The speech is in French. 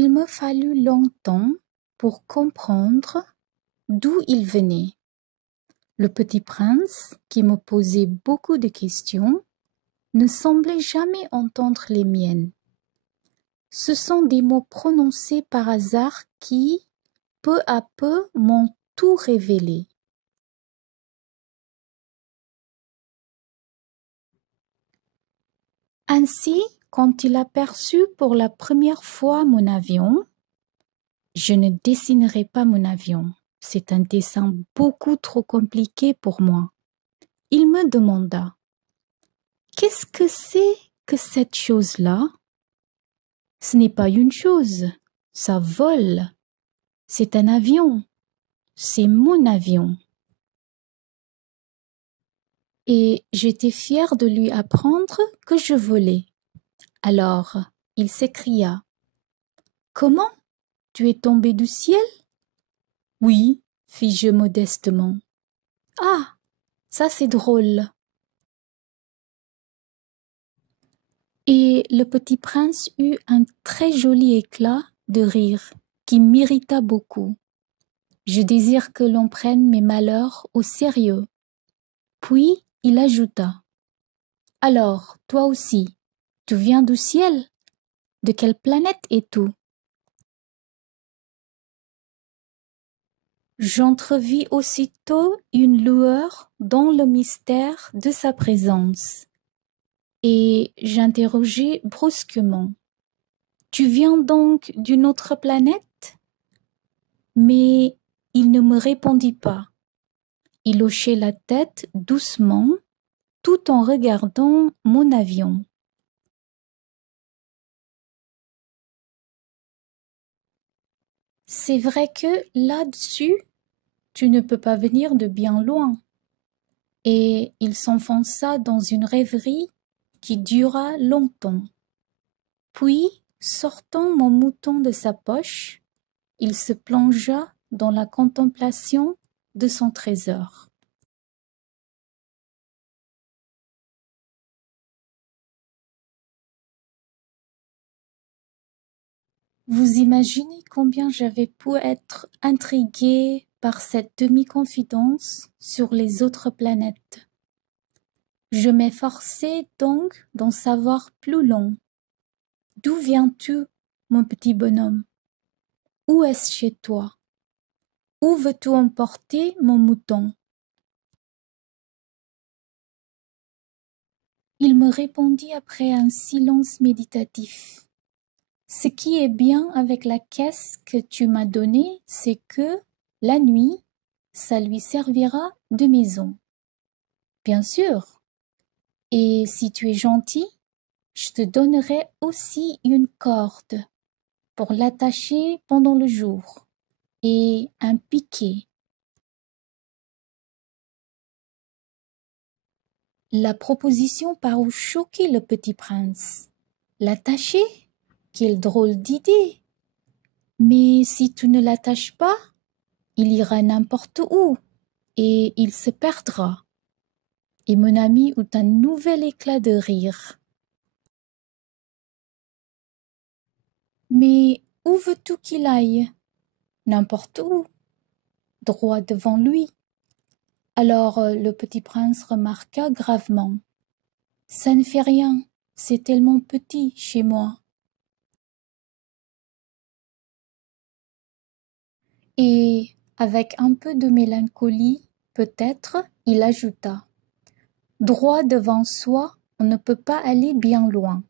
Il me fallut longtemps pour comprendre d'où il venait. Le petit prince, qui me posait beaucoup de questions, ne semblait jamais entendre les miennes. Ce sont des mots prononcés par hasard qui, peu à peu, m'ont tout révélé. Ainsi, quand il aperçut pour la première fois mon avion, je ne dessinerai pas mon avion, c'est un dessin beaucoup trop compliqué pour moi. Il me demanda: qu'est-ce que c'est que cette chose-là? Ce n'est pas une chose, ça vole. C'est un avion, c'est mon avion. Et j'étais fière de lui apprendre que je volais. Alors, il s'écria: comment? Tu es tombé du ciel? Oui, fis-je modestement. Ah, ça c'est drôle. Et le petit prince eut un très joli éclat de rire qui m'irrita beaucoup. Je désire que l'on prenne mes malheurs au sérieux. Puis il ajouta: alors, toi aussi, tu viens du ciel? De quelle planète es-tu? J'entrevis aussitôt une lueur dans le mystère de sa présence, et j'interrogeai brusquement: tu viens donc d'une autre planète? Mais il ne me répondit pas. Il hochait la tête doucement, tout en regardant mon avion. C'est vrai que là-dessus, tu ne peux pas venir de bien loin. Et il s'enfonça dans une rêverie qui dura longtemps. Puis, sortant mon mouton de sa poche, il se plongea dans la contemplation de son trésor. Vous imaginez combien j'avais pu être intriguée par cette demi-confidence sur les autres planètes. Je m'efforçai donc d'en savoir plus long. D'où viens-tu, mon petit bonhomme? Où est-ce chez toi? Où veux-tu emporter mon mouton? Il me répondit après un silence méditatif. Ce qui est bien avec la caisse que tu m'as donnée, c'est que, la nuit, ça lui servira de maison. Bien sûr. Et si tu es gentil, je te donnerai aussi une corde pour l'attacher pendant le jour et un piquet. La proposition parut choquer le petit prince. L'attacher? Quelle drôle d'idée! Mais si tu ne l'attaches pas, il ira n'importe où et il se perdra. Et mon ami eut un nouvel éclat de rire. Mais où veux-tu qu'il aille? N'importe où, droit devant lui. Alors le petit prince remarqua gravement: ça ne fait rien, c'est tellement petit chez moi. Et avec un peu de mélancolie, peut-être, il ajouta: droit devant soi, on ne peut pas aller bien loin.